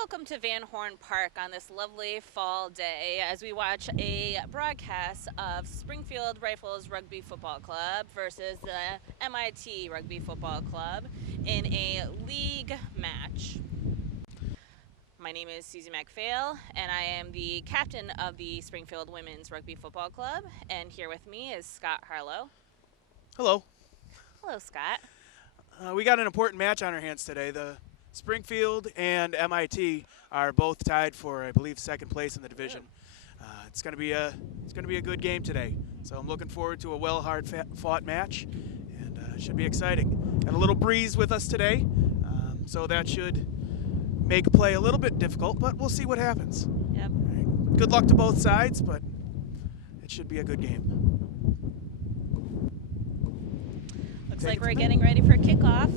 Welcome to Van Horn Park on this lovely fall day as we watch a broadcast of Springfield Rifles Rugby Football Club versus the MIT Rugby Football Club in a league match. My name is Susie MacPhail, and I am the captain of the Springfield Women's Rugby Football Club. And here with me is Scott Harlow. Hello. Hello, Scott. We got an important match on our hands today. The Springfield and MIT are both tied for, I believe, second place in the division. It's going to be a good game today. So I'm looking forward to a hard-fought match, and it should be exciting. Got a little breeze with us today, so that should make play a little bit difficult, but we'll see what happens. Yep. Right. Good luck to both sides, but it should be a good game. Looks like we're getting ready for kickoff.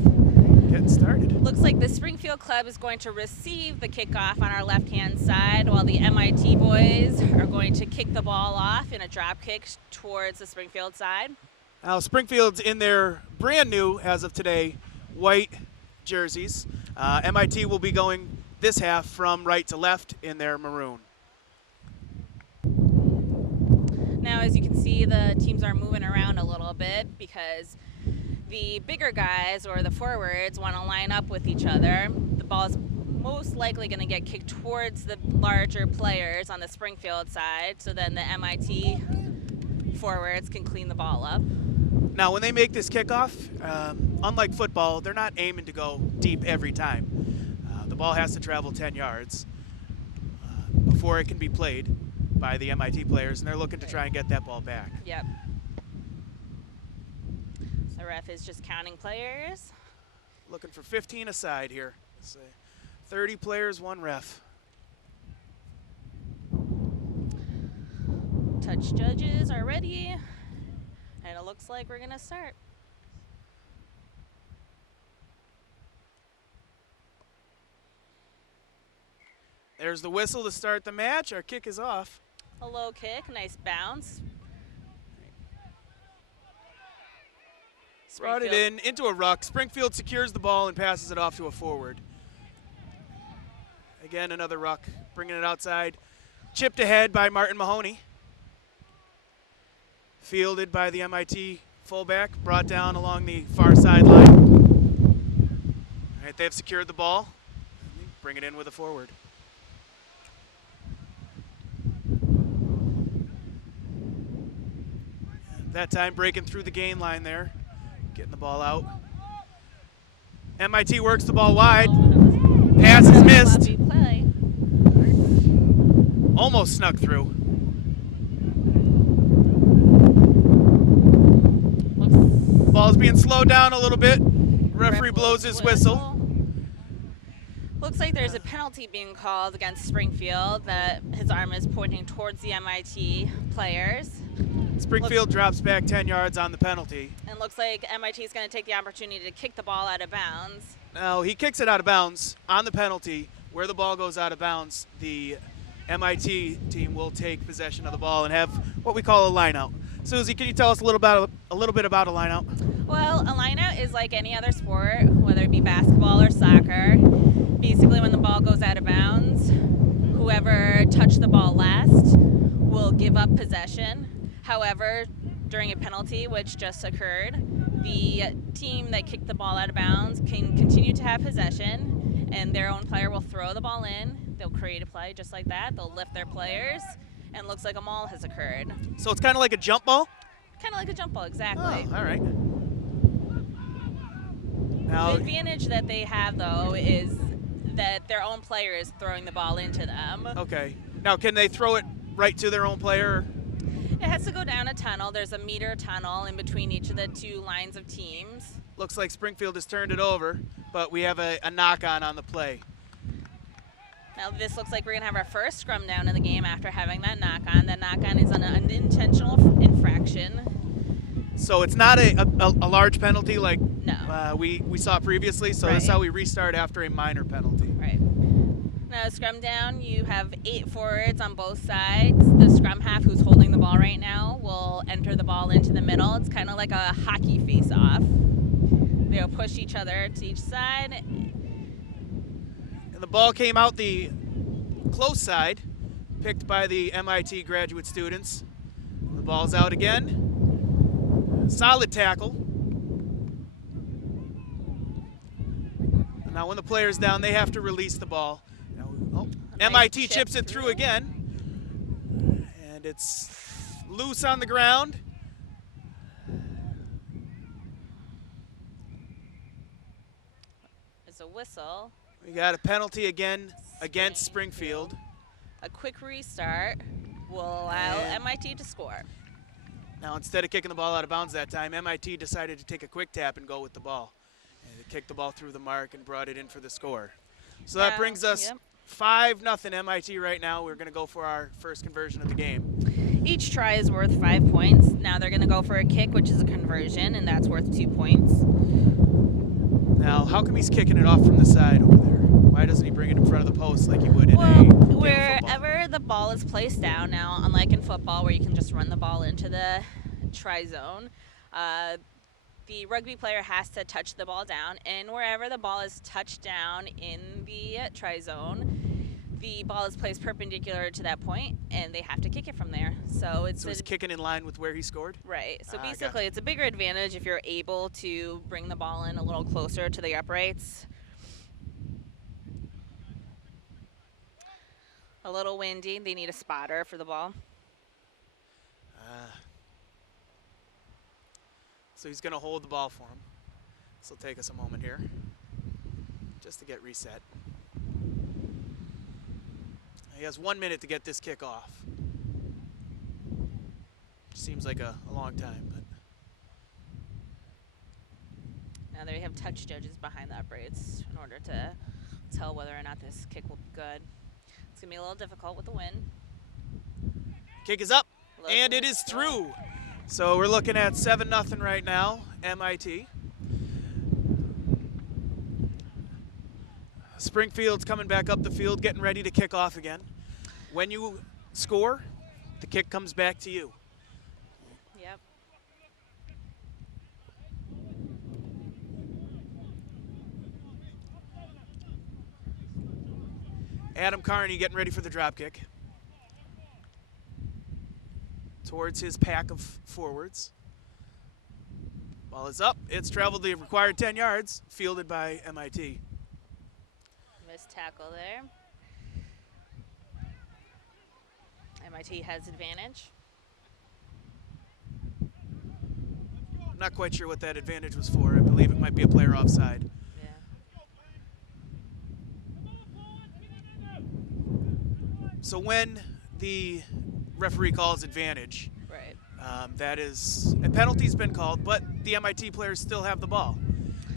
Getting started. Looks like the Springfield Club is going to receive the kickoff on our left-hand side, while the MIT boys are going to kick the ball off in a drop kick towards the Springfield side. Now Springfield's in their brand new, as of today, white jerseys. MIT will be going this half from right to left in their maroon. Now, as you can see, the teams are moving around a little bit because the bigger guys, or the forwards, want to line up with each other. The ball is most likely going to get kicked towards the larger players on the Springfield side, so then the MIT forwards can clean the ball up. Now, when they make this kickoff, unlike football, they're not aiming to go deep every time. The ball has to travel 10 yards before it can be played by the MIT players, and they're looking to try and get that ball back. Yep. The ref is just counting players. Looking for 15 aside here. So 30 players, one ref. Touch judges are ready, and it looks like we're going to start. There's the whistle to start the match. Our kick is off. A low kick, nice bounce. Brought it into a ruck. Springfield secures the ball and passes it off to a forward. Again, another ruck, bringing it outside. Chipped ahead by Martin Mahoney. Fielded by the MIT fullback, brought down along the far sideline. All right, they've secured the ball. Bring it in with a forward. That time breaking through the gain line there. Getting the ball out. MIT works the ball wide. Pass is missed. Almost snuck through. Ball's being slowed down a little bit. Referee blows his whistle. Looks like there's a penalty being called against Springfield, that his arm is pointing towards the MIT players. Springfield drops back 10 yards on the penalty. And looks like MIT is going to take the opportunity to kick the ball out of bounds. Now, he kicks it out of bounds on the penalty. Where the ball goes out of bounds, the MIT team will take possession of the ball and have what we call a line-out. Susie, can you tell us a little bit about a line-out? Well, a line-out is like any other sport, whether it be basketball or soccer. Basically, when the ball goes out of bounds, whoever touched the ball last will give up possession. However, during a penalty, which just occurred, the team that kicked the ball out of bounds can continue to have possession, and their own player will throw the ball in. They'll create a play just like that. They'll lift their players, and looks like a maul has occurred. So it's kind of like a jump ball? Kind of like a jump ball, exactly. Oh, all right. Now, the advantage that they have, though, is that their own player is throwing the ball into them. Okay. Now, can they throw it right to their own player? It has to go down a tunnel. There's a meter tunnel in between each of the two lines of teams. Looks like Springfield has turned it over, but we have a knock-on on the play. Now this looks like we're going to have our first scrum down in the game after having that knock-on. That knock-on is an unintentional infraction. So it's not a large penalty like no. we saw previously, so that's how we restart after a minor penalty. Right. Now scrum down, you have 8 forwards on both sides. The scrum half, who's holding the ball right now, will enter the ball into the middle. It's kind of like a hockey face-off. They'll push each other to each side. It And the ball came out the close side, picked by the MIT graduate students. The ball's out again. Solid tackle. And now when the player's down, they have to release the ball. Now, MIT chips it through again. And it's loose on the ground. It's a whistle. We got a penalty again against Springfield. A quick restart will allow MIT to score. Now, instead of kicking the ball out of bounds that time, MIT decided to take a quick tap and go with the ball. And they kicked the ball through the mark and brought it in for the score. So that brings us 5-0 MIT right now. We're going to go for our first conversion of the game. Each try is worth 5 points. Now they're going to go for a kick, which is a conversion, and that's worth 2 points. Now, how come he's kicking it off from the side over there? Why doesn't he bring it in front of the post like he would in a game of football? Wherever the ball is placed down now, unlike in football where you can just run the ball into the try zone, the rugby player has to touch the ball down, and wherever the ball is touched down in the try zone, the ball is placed perpendicular to that point, and they have to kick it from there. So he's kicking in line with where he scored? Right. So basically, it's a bigger advantage if you're able to bring the ball in a little closer to the uprights. A little windy. They need a spotter for the ball. So he's going to hold the ball for him. This will take us a moment here just to get reset. He has 1 minute to get this kick off. Seems like a long time, but now they have touch judges behind the uprights in order to tell whether or not this kick will be good. It's going to be a little difficult with the wind. Kick is up, and it is through. So we're looking at 7-0 right now, MIT. Springfield's coming back up the field, getting ready to kick off again. When you score, the kick comes back to you. Yep. Adam Carney getting ready for the drop kick. Towards his pack of forwards. Ball is up. It's traveled the required 10 yards, fielded by MIT. Missed tackle there. MIT has advantage. I'm not quite sure what that advantage was for. I believe it might be a player offside. Yeah. So when the referee calls advantage, right. That is, a penalty's been called, but the MIT players still have the ball.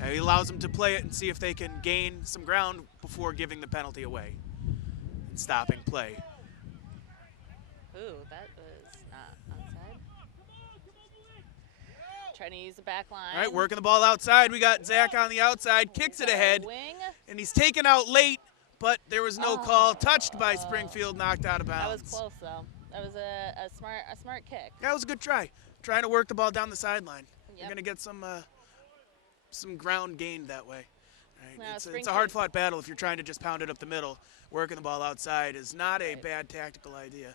He allows them to play it and see if they can gain some ground before giving the penalty away and stopping play. Ooh, that was not outside. Trying to use the back line. All right, working the ball outside. We got Zach on the outside, kicks it ahead, and he's taken out late, but there was no call. Touched by Springfield, knocked out of bounds. That was close, though. That was a smart kick. That was a good try. Trying to work the ball down the sideline. Yep. You're going to get some ground gained that way. Right. No, It's a hard-fought battle if you're trying to just pound it up the middle. Working the ball outside is not a bad tactical idea.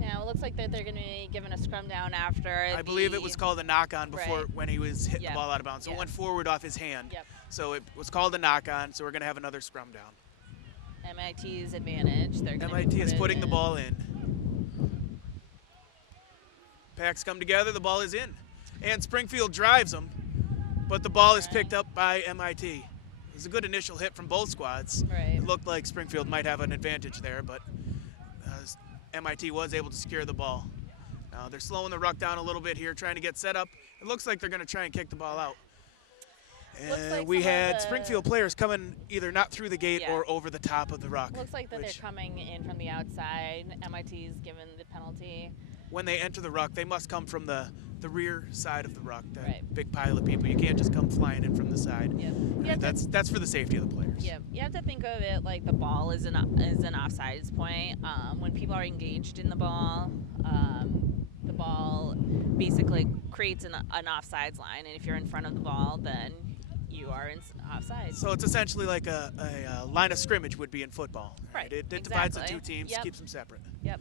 Yeah, it looks like that they're going to be given a scrum down after. I believe it was called a knock-on before when he was hitting the ball out of bounds. So it went forward off his hand. Yep. So it was called a knock-on, so we're going to have another scrum down. MIT's advantage. MIT is putting the ball in. Packs come together, the ball is in. And Springfield drives them, but the ball is picked up by MIT. It was a good initial hit from both squads. Right. It looked like Springfield might have an advantage there, but MIT was able to secure the ball. Now they're slowing the ruck down a little bit here, trying to get set up. It looks like they're going to try and kick the ball out. And we had Springfield players coming either not through the gate or over the top of the ruck. Looks like that they're coming in from the outside. MIT's given the penalty. When they enter the ruck, they must come from the rear side of the ruck, that big pile of people. You can't just come flying in from the side. Yep. That's for the safety of the players. Yeah, you have to think of it like the ball is an offsides point. When people are engaged in the ball basically creates an offsides line, and if you're in front of the ball, then you are offside. So it's essentially like a line of scrimmage would be in football. Right, It divides the exactly. two teams, Yep. keeps them separate. Yep.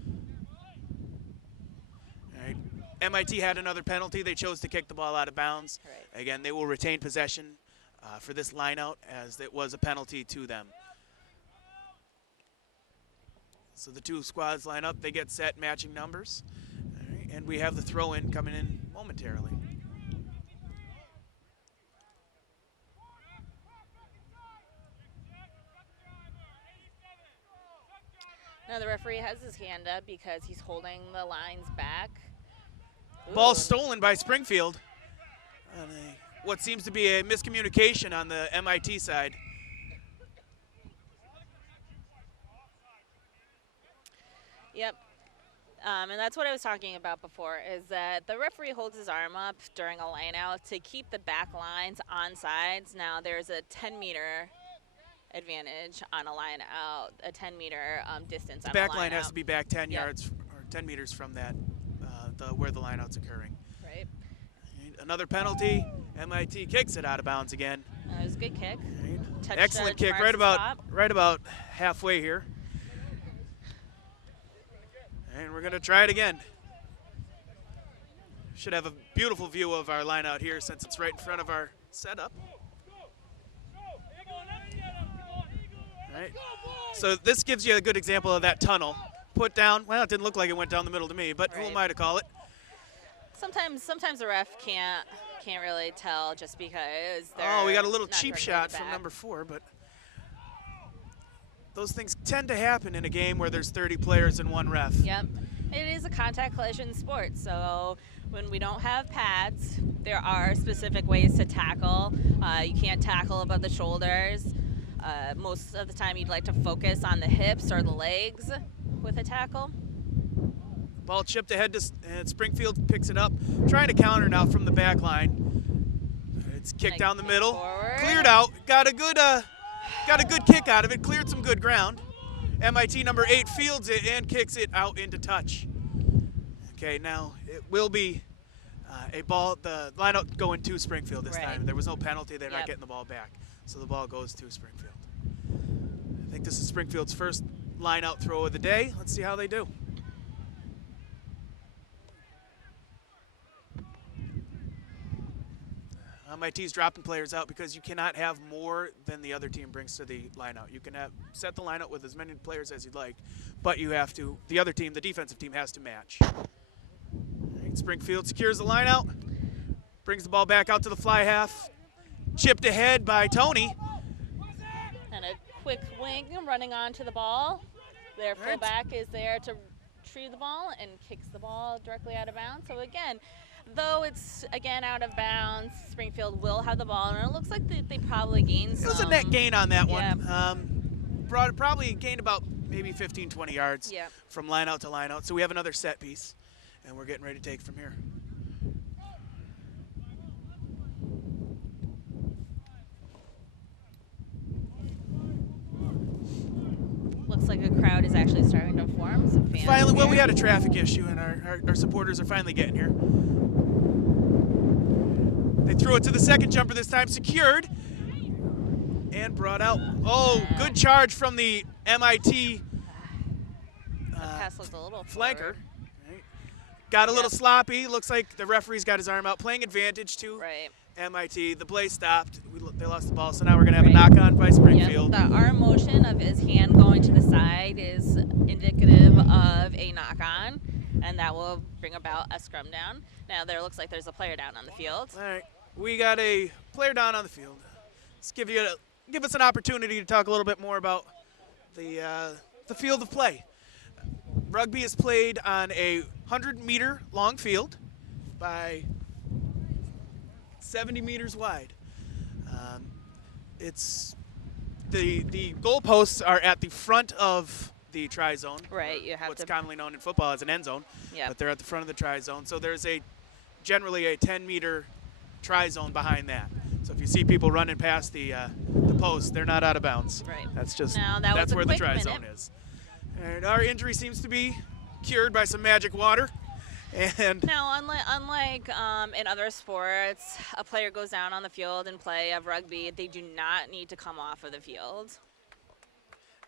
All right. MIT had another penalty. They chose to kick the ball out of bounds. Right. Again, they will retain possession for this line out as it was a penalty to them. So the two squads line up. They get set, matching numbers. All right. And we have the throw-in coming in momentarily. Now the referee has his hand up because he's holding the lines back. Ball Ooh. stolen by Springfield. What seems to be a miscommunication on the MIT side. Yep. And that's what I was talking about before, is that the referee holds his arm up during a line out to keep the back lines on sides. Now there's a 10-meter advantage on a line out, a 10-meter distance The on a line back line has out. to be back 10 Yep. yards or 10 meters from that, where the line out's occurring. Right. Another penalty. MIT kicks it out of bounds again. That was a good kick. Touched, Excellent kick, Mark's top. right about halfway here. And we're gonna try it again. Should have a beautiful view of our line out here since it's right in front of our setup. All right. So this gives you a good example of that tunnel. Put down, well, it didn't look like it went down the middle to me, but who am I to call it? Sometimes the ref can't really tell just because they're Oh, we got a little not cheap directly shot back. from number 4, but those things tend to happen in a game where there's 30 players and one ref. Yep. It is a contact collision sport, so when we don't have pads, there are specific ways to tackle. You can't tackle above the shoulders. Most of the time you'd like to focus on the hips or the legs with a tackle. Ball chipped ahead and Springfield picks it up, trying to counter now from the back line. It's kicked down the middle, forward. cleared out, got a good kick out of it, cleared some good ground. MIT number 8 fields it and kicks it out into touch. Okay, now it will be a ball, the line out going to Springfield this time. There was no penalty, they're not getting the ball back. So the ball goes to Springfield. I think this is Springfield's first line out throw of the day. Let's see how they do. MIT's dropping players out because you cannot have more than the other team brings to the lineout. You can set the lineout with as many players as you'd like, but you have to, the other team, the defensive team, has to match. All right, Springfield secures the lineout, brings the ball back out to the fly half, chipped ahead by Tony. And a quick wing running onto the ball. Their fullback is there to retrieve the ball and kicks the ball directly out of bounds. So again, though it's, again, out of bounds, Springfield will have the ball, and it looks like they probably gained some. It was a net gain on that one. Probably gained about maybe 15, 20 yards from line out to line out. So we have another set piece, and we're getting ready to take from here. Looks like a crowd is actually starting to form. Some fans Finally, well, here. we had a traffic issue, and our supporters are finally getting here. They threw it to the second jumper this time, secured, and brought out. Oh, good charge from the MIT pass looked a little flanker. forward. Right. Got a little sloppy. Looks like the referee's got his arm out, playing advantage to MIT. The play stopped. They lost the ball, so now we're going to have a knock-on by Springfield. Yep. The arm motion of his hand going to the side is indicative of a knock-on, and that will bring about a scrum down. Now there looks like there's a player down on the field. All right, we got a player down on the field. Let's give us an opportunity to talk a little bit more about the field of play. Rugby is played on a 100-meter long field by 70 meters wide. It's the goalposts are at the front of the tri-zone. Right, you have what's to commonly known in football as an end zone. Yep. But they're at the front of the tri-zone. So there's generally a 10-meter tri-zone behind that. So if you see people running past the post, they're not out of bounds. Right. That's just that's where the tri-zone is. And our injury seems to be cured by some magic water. And Now, unlike in other sports, a player goes down on the field in play of rugby, they do not need to come off of the field.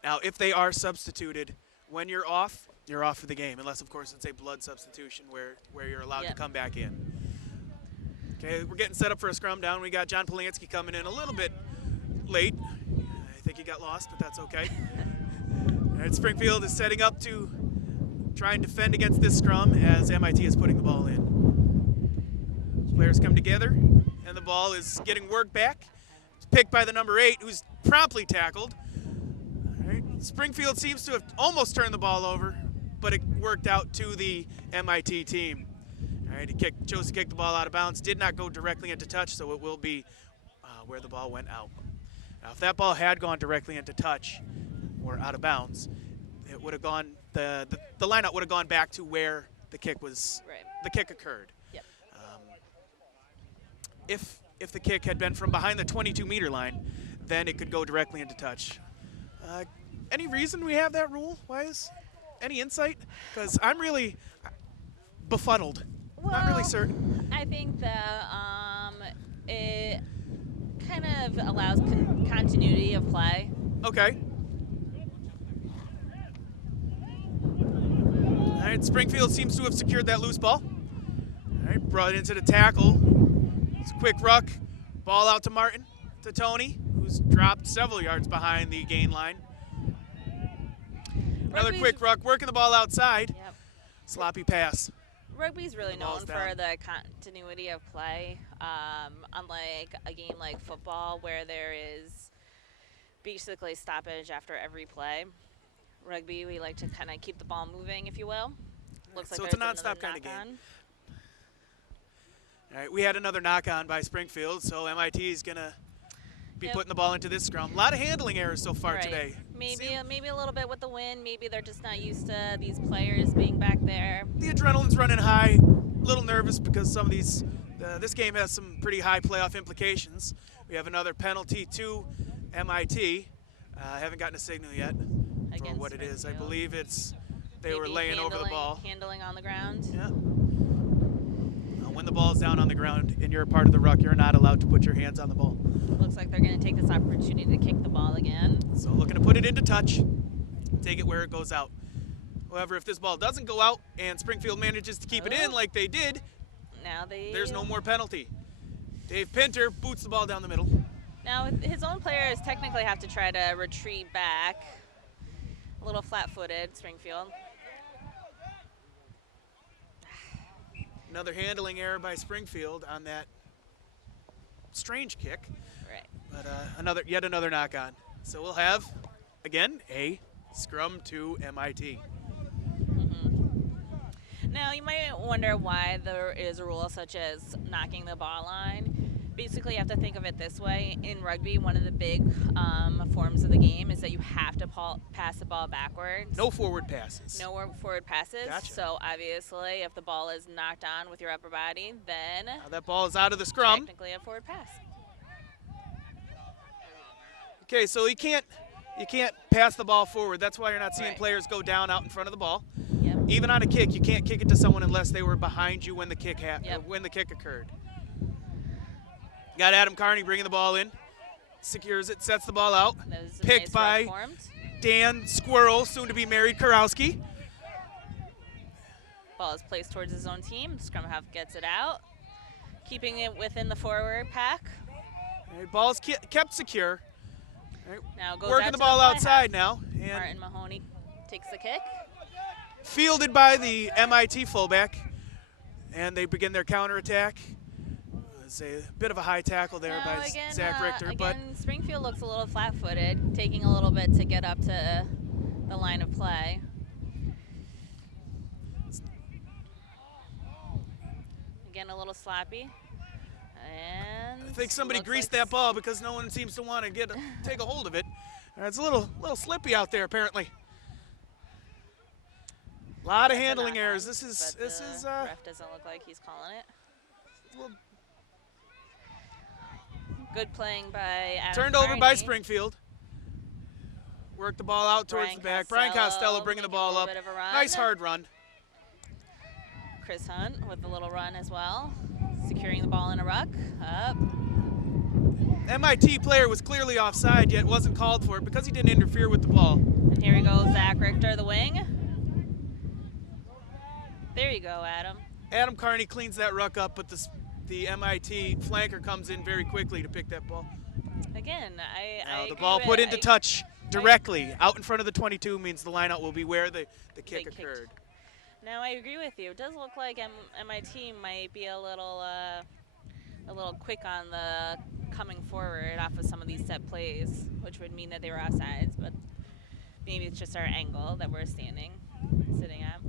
now, if they are substituted, when you're off for the game, unless, of course, it's a blood substitution where you're allowed to come back in. Okay, we're getting set up for a scrum down. We got John Polanski coming in a little bit late. I think he got lost, but that's okay. All right, Springfield is setting up to try and defend against this scrum as MIT is putting the ball in. Players come together, and the ball is getting worked back. It's picked by the number 8, who's promptly tackled. All right, Springfield seems to have almost turned the ball over, but it worked out to the MIT team. All right, he chose to kick the ball out of bounds, did not go directly into touch, so it will be where the ball went out. Now, if that ball had gone directly into touch or out of bounds, it would have gone. The lineup would have gone back to where the kick was. Right. The kick occurred. Yep. If the kick had been from behind the 22-meter line, then it could go directly into touch. Any reason we have that rule? Why is any insight? Because I'm really befuddled. Well, Not really certain. I think that it kind of allows continuity of play. Okay. All right, Springfield seems to have secured that loose ball. All right, brought it into the tackle. It's a quick ruck. Ball out to Martin, to Tony, who's dropped several yards behind the gain line. Another quick ruck, working the ball outside. Yep. Sloppy pass. Rugby's really known ball's for down. the continuity of play, unlike a game like football where there is basically stoppage after every play. Rugby, we like to kind of keep the ball moving, if you will. Looks like So it's a there's nonstop another kind of game. knock-on. All right, we had another knock-on by Springfield, so MIT is going to be Yep. putting the ball into this scrum. A lot of handling errors so far Right. today. Maybe a little bit with the wind. Maybe they're just not used to these players being back there. The adrenaline's running high. A little nervous because some of these, this game has some pretty high playoff implications. We have another penalty to MIT. Haven't gotten a signal yet for Against what it is. I Springfield. believe they were Maybe laying over the ball. Handling on the ground. Yeah. When the ball's down on the ground and you're a part of the ruck, you're not allowed to put your hands on the ball. Looks like they're going to take this opportunity to kick the ball again. So looking to put it into touch, take it where it goes out. However, if this ball doesn't go out and Springfield manages to keep it in like they did, Now there's no more penalty. Dave Pinter boots the ball down the middle. Now his own players technically have to try to retreat back. A little flat-footed, Springfield. Another handling error by Springfield on that strange kick. Right. But yet another knock-on. So we'll have, again, a scrum to MIT. Now you might wonder why there is a rule such as knocking the ball line. Basically, you have to think of it this way. In rugby, one of the big forms of the game is that you have to pass the ball backwards. No forward passes. No forward passes. Gotcha. So obviously, if the ball is knocked on with your upper body, then Now that ball is out of the scrum. technically a forward pass. Okay, so you can't pass the ball forward. That's why you're not seeing Right. players go down out in front of the ball. Yep. Even on a kick, you can't kick it to someone unless they were behind you when the kick Yep. when the kick occurred. Got Adam Carney bringing the ball in, secures it, sets the ball out. That was a Picked nice by ruck formed. Dan Squirrel, soon to be married Kurowski. Ball is placed towards his own team. Scrum half gets it out, keeping it within the forward pack. All right, ball's kept secure. All right, Now goes working out the to ball play outside half. now, and Martin Mahoney takes the kick. fielded by the MIT fullback, and they begin their counterattack. It's a bit of a high tackle there Now by again, Zach Richter, but again, Springfield looks a little flat-footed, taking a little bit to get up to the line of play. Again, a little sloppy. And I think somebody looks greased like that ball because no one seems to want to take a hold of it. It's a little slippy out there apparently. A lot of that's a handling knock-on, errors. This is ref doesn't look like he's calling it. well, Good playing by Adam turned over by Carney. Springfield. Worked the ball out towards Brian the back. Brian Costello bringing the making a ball little up. bit of a run. Nice hard run. Chris Hunt with a little run as well. Securing the ball in a ruck. Up. MIT player was clearly offside, yet wasn't called for it because he didn't interfere with the ball. And here we go, Zach Richter, the wing. There you go, Adam. Adam Carney cleans that ruck up, but the MIT flanker comes in very quickly to pick that ball. Again, Now I the ball put into touch directly out in front of the 22 means the lineout will be where the kick occurred. Now I agree with you. It does look like MIT might be a little quick on the coming forward off of some of these set plays, which would mean that they were offsides, but maybe it's just our angle that we're sitting at.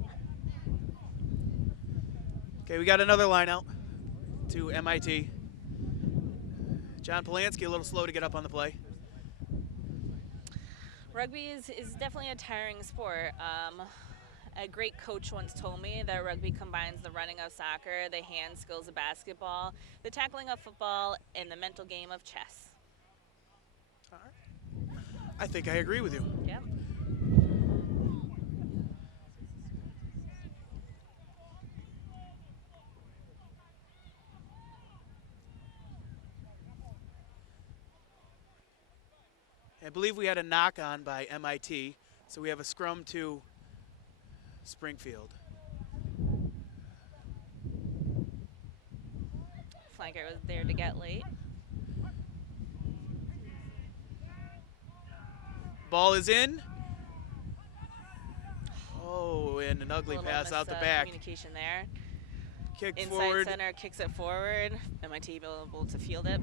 Okay, we got another line out to MIT. John Polanski a little slow to get up on the play. Rugby is definitely a tiring sport. A great coach once told me that rugby combines the running of soccer, the hand skills of basketball, the tackling of football, and the mental game of chess. All right. I think I agree with you. Yep. I believe we had a knock on by MIT, so we have a scrum to Springfield. Flanker was there to get late. Ball is in. Oh, and an ugly pass out the back. Communication there. Kick Inside forward. center kicks it forward. MIT able to field it.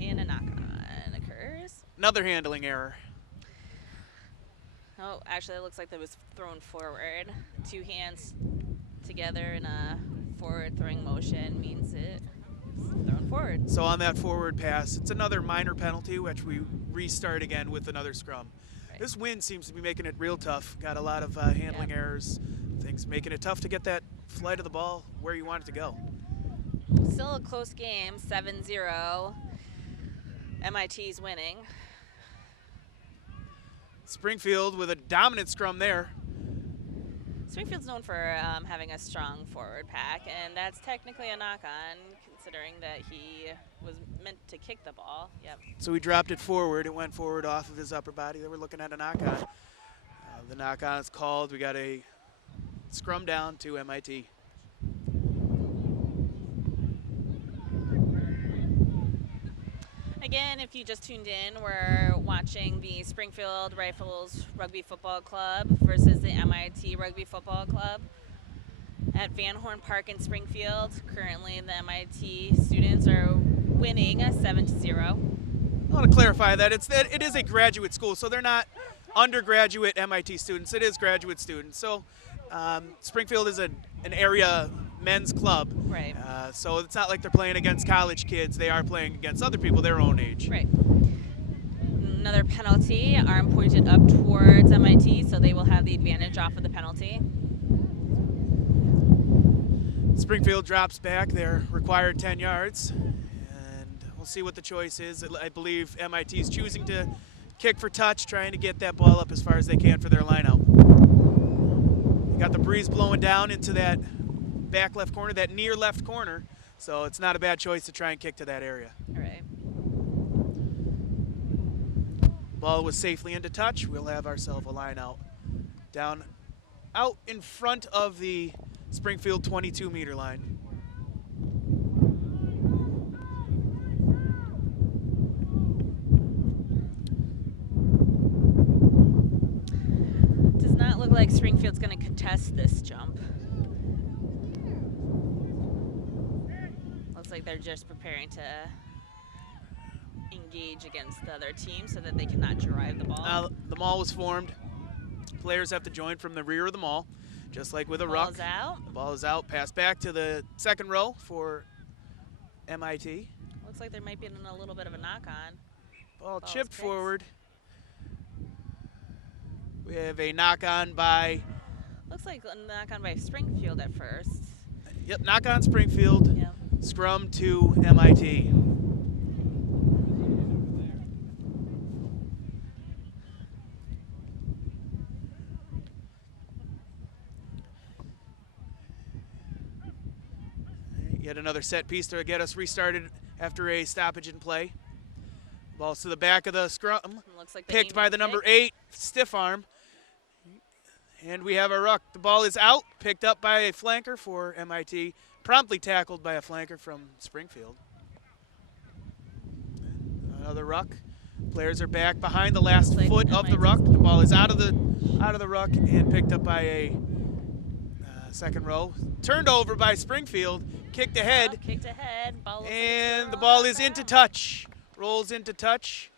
And a knock-on occurs. Another handling error. Oh, actually, it looks like that was thrown forward. Two hands together in a forward throwing motion means it's thrown forward. So on that forward pass, it's another minor penalty, which we restart again with another scrum. Right. This wind seems to be making it real tough. Got a lot of handling errors, things making it tough to get that flight of the ball where you want it to go. Still a close game, 7-0. MIT's winning. Springfield with a dominant scrum there. Springfield's known for having a strong forward pack, and that's technically a knock-on, considering that he was meant to kick the ball. Yep. So he dropped it forward. It went forward off of his upper body. They were looking at a knock-on. The knock-on is called. We got a scrum down to MIT. Again, if you just tuned in, we're watching the Springfield Rifles Rugby Football Club versus the MIT Rugby Football Club at Van Horn Park in Springfield. Currently, the MIT students are winning 7-0. I want to clarify that it is a graduate school, so they're not undergraduate MIT students. It is graduate students. So Springfield is an area men's club. Right. So it's not like they're playing against college kids. They are playing against other people their own age. Right. Another penalty, arm pointed up towards MIT, so they will have the advantage off of the penalty. Springfield drops back their required 10 yards, and we'll see what the choice is. I believe MIT is choosing to kick for touch, trying to get that ball up as far as they can for their lineout. Got the breeze blowing down into that back left corner, that near left corner, so it's not a bad choice to try and kick to that area. All right. Ball was safely into touch. We'll have ourselves a line out down out in front of the Springfield 22-meter line. Does not look like Springfield's going to contest this jump. Looks like they're just preparing to engage against the other team so that they cannot drive the ball. The maul was formed. Players have to join from the rear of the maul, just like with a ruck. Ball's out. The ball is out. Pass back to the second row for MIT. Looks like there might be a little bit of a knock-on. Ball chipped forward. We have a knock-on by... Looks like a knock-on by Springfield at first. Yep, knock-on Springfield. Yep. Scrum to MIT. get another set piece to get us restarted after a stoppage in play. Ball's to the back of the scrum. Looks like Picked by the number 8, stiff arm. And we have a ruck. The ball is out, picked up by a flanker for MIT, promptly tackled by a flanker from Springfield. Another ruck. Players are back behind the last foot of the ruck. The ball is out of the ruck and picked up by a second row. Turned over by Springfield, kicked ahead. Kicked ahead. And the ball is into touch. Rolls into touch.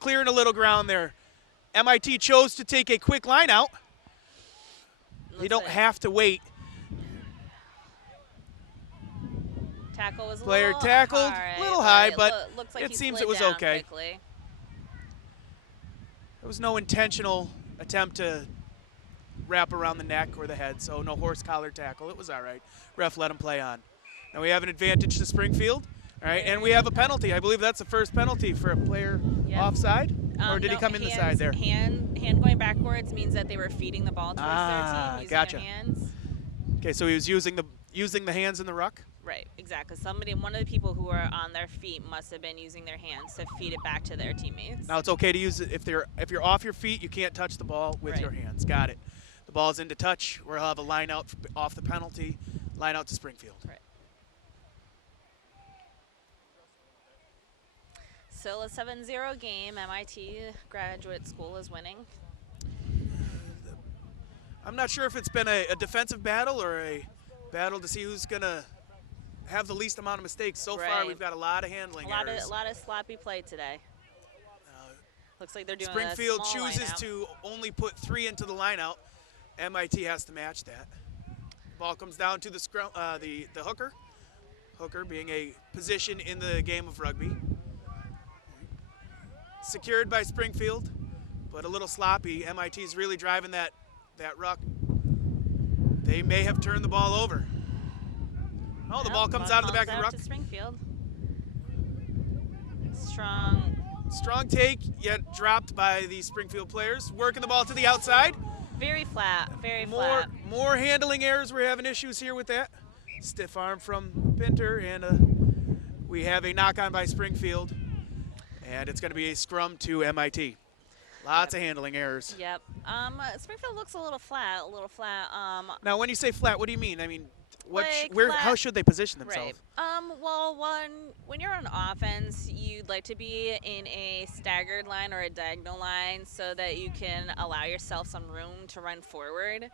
Clearing a little ground there. MIT chose to take a quick line out. They don't have to wait. Tackle was Player a little tackled, high, a little high, but looks like it he seems slid it was down okay. Quickly. There was no intentional attempt to wrap around the neck or the head, so no horse collar tackle. It was all right. Ref let him play on. Now we have an advantage to Springfield. All right, and we have a penalty. I believe that's the first penalty for a player offside. Or did he come in the side there? Hand going backwards means that they were feeding the ball towards their team using their hands. Okay, so he was using the hands in the ruck? Right, exactly. One of the people who were on their feet must have been using their hands to feed it back to their teammates. Now it's okay to use it if you're off your feet, you can't touch the ball with your hands. Got it. The ball's into touch. We'll have a line out off the penalty, line out to Springfield. Right. Still a 7-0 game. MIT Graduate School is winning. I'm not sure if it's been a defensive battle or a battle to see who's going to have the least amount of mistakes. So far, we've got a lot of handling errors. A lot of sloppy play today. Looks like they're doing Springfield a small chooses line-out. to only put 3 into the line-out. MIT has to match that. Ball comes down to the hooker. Hooker being a position in the game of rugby. Secured by Springfield, but a little sloppy. MIT's really driving that ruck. They may have turned the ball over. Oh, the ball comes out of the back of the ruck. To Springfield. Strong take, yet dropped by the Springfield players. Working the ball to the outside. Very flat, very flat. More handling errors. We're having issues here with that. Stiff arm from Pinter, and we have a knock-on by Springfield. And it's going to be a scrum to MIT. Lots of handling errors. Yep. Springfield looks a little flat. Now, when you say flat, what do you mean? I mean, Like how should they position themselves? Right. Well, when you're on offense, you'd like to be in a staggered line or a diagonal line so that you can allow yourself some room to run forward.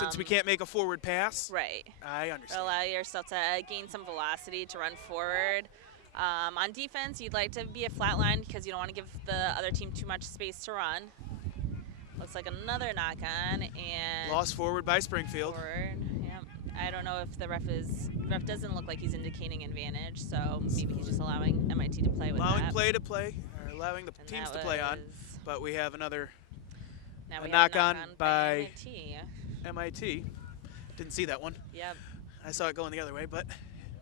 Since we can't make a forward pass? Right. I understand. Allow yourself to gain some velocity to run forward. On defense, you'd like to be a flat line because you don't want to give the other team too much space to run. Looks like another knock-on and lost forward by Springfield. Yep. I don't know if the ref doesn't look like he's indicating advantage, so maybe he's just allowing MIT to play with that. Allowing the teams to play on. But we have another knock-on by MIT. Didn't see that one. Yep. I saw it going the other way, but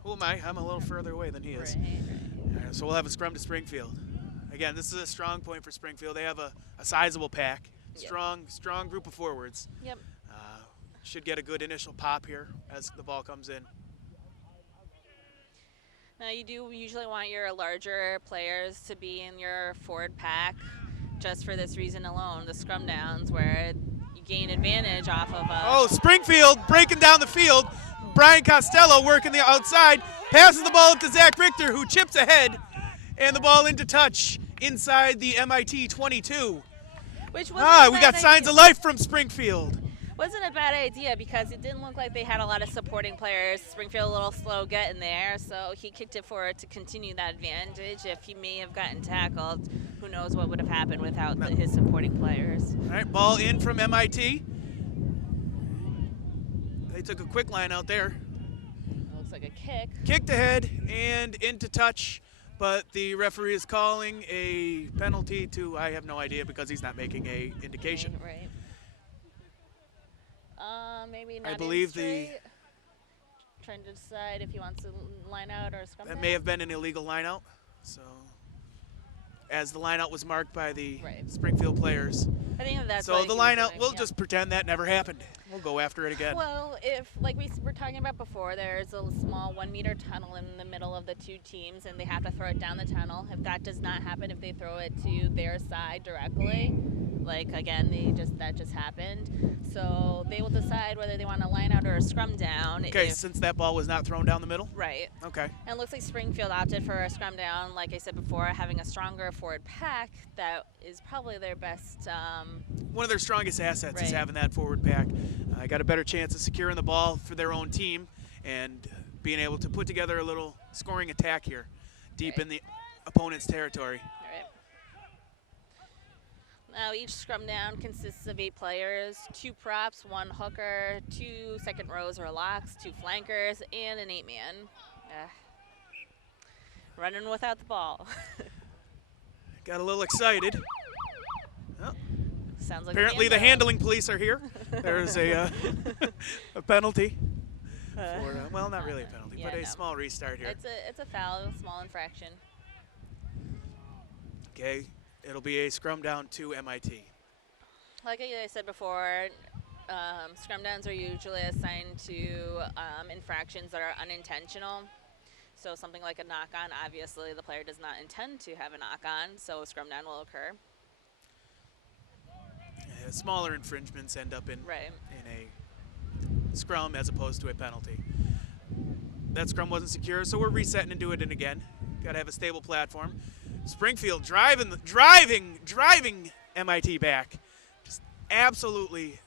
who am I? I'm a little further away than he is. Right. So we'll have a scrum to Springfield. Again, this is a strong point for Springfield. They have a sizable pack. Strong group of forwards. Yep. Should get a good initial pop here as the ball comes in. Now you do usually want your larger players to be in your forward pack just for this reason alone, the scrum downs where you gain advantage off of Springfield breaking down the field. Brian Costello working the outside, passes the ball up to Zach Richter, who chips ahead, and the ball into touch inside the MIT 22. We got signs of life from Springfield. Wasn't a bad idea because it didn't look like they had a lot of supporting players. Springfield a little slow getting there, so he kicked it forward to continue that advantage. If he may have gotten tackled, who knows what would have happened without his supporting players. All right, ball in from MIT. They took a quick line out there. Looks like a kick. Kicked ahead and into touch, but the referee is calling a penalty to, I have no idea because he's not making a indication. Right. Maybe not. I believe trying to decide if he wants to line out or scrum. That may have been an illegal line out. So, as the line out was marked by the Springfield players. I think that's so the line out, we'll just pretend that never happened. we'll go after it again. Well, if, like we were talking about before, there's a small 1 meter tunnel in the middle of the two teams, and they have to throw it down the tunnel. If that does not happen, if they throw it to their side directly, like again, that just happened. So they will decide whether they want to line out or a scrum down. Okay, since that ball was not thrown down the middle? Right. Okay. And it looks like Springfield opted for a scrum down. Like I said before, having a stronger forward pack, that is probably their best. One of their strongest assets is Right. having that forward pack. I got a better chance of securing the ball for their own team and being able to put together a little scoring attack here deep Right. in the opponent's territory. All right. Now each scrum down consists of 8 players, 2 props, 1 hooker, 2 second rows or locks, 2 flankers, and an 8-man. Running without the ball. Got a little excited. Oh, Sounds like apparently a the hand handling police are here. There's a a penalty. zone. For, well, not really a penalty, Yeah, but a no. small restart here. It's a foul, small infraction. Okay, it'll be a scrum down to MIT. Like I said before, scrum downs are usually assigned to infractions that are unintentional. So something like a knock-on, obviously the player does not intend to have a knock-on, so a scrum down will occur. Smaller infringements end up in Right. a scrum as opposed to a penalty. That scrum wasn't secure, so we're resetting and doing it again. Got to have a stable platform. Springfield driving MIT back. Just absolutely.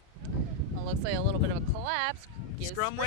It looks like a little bit of a collapse. Gives Scrum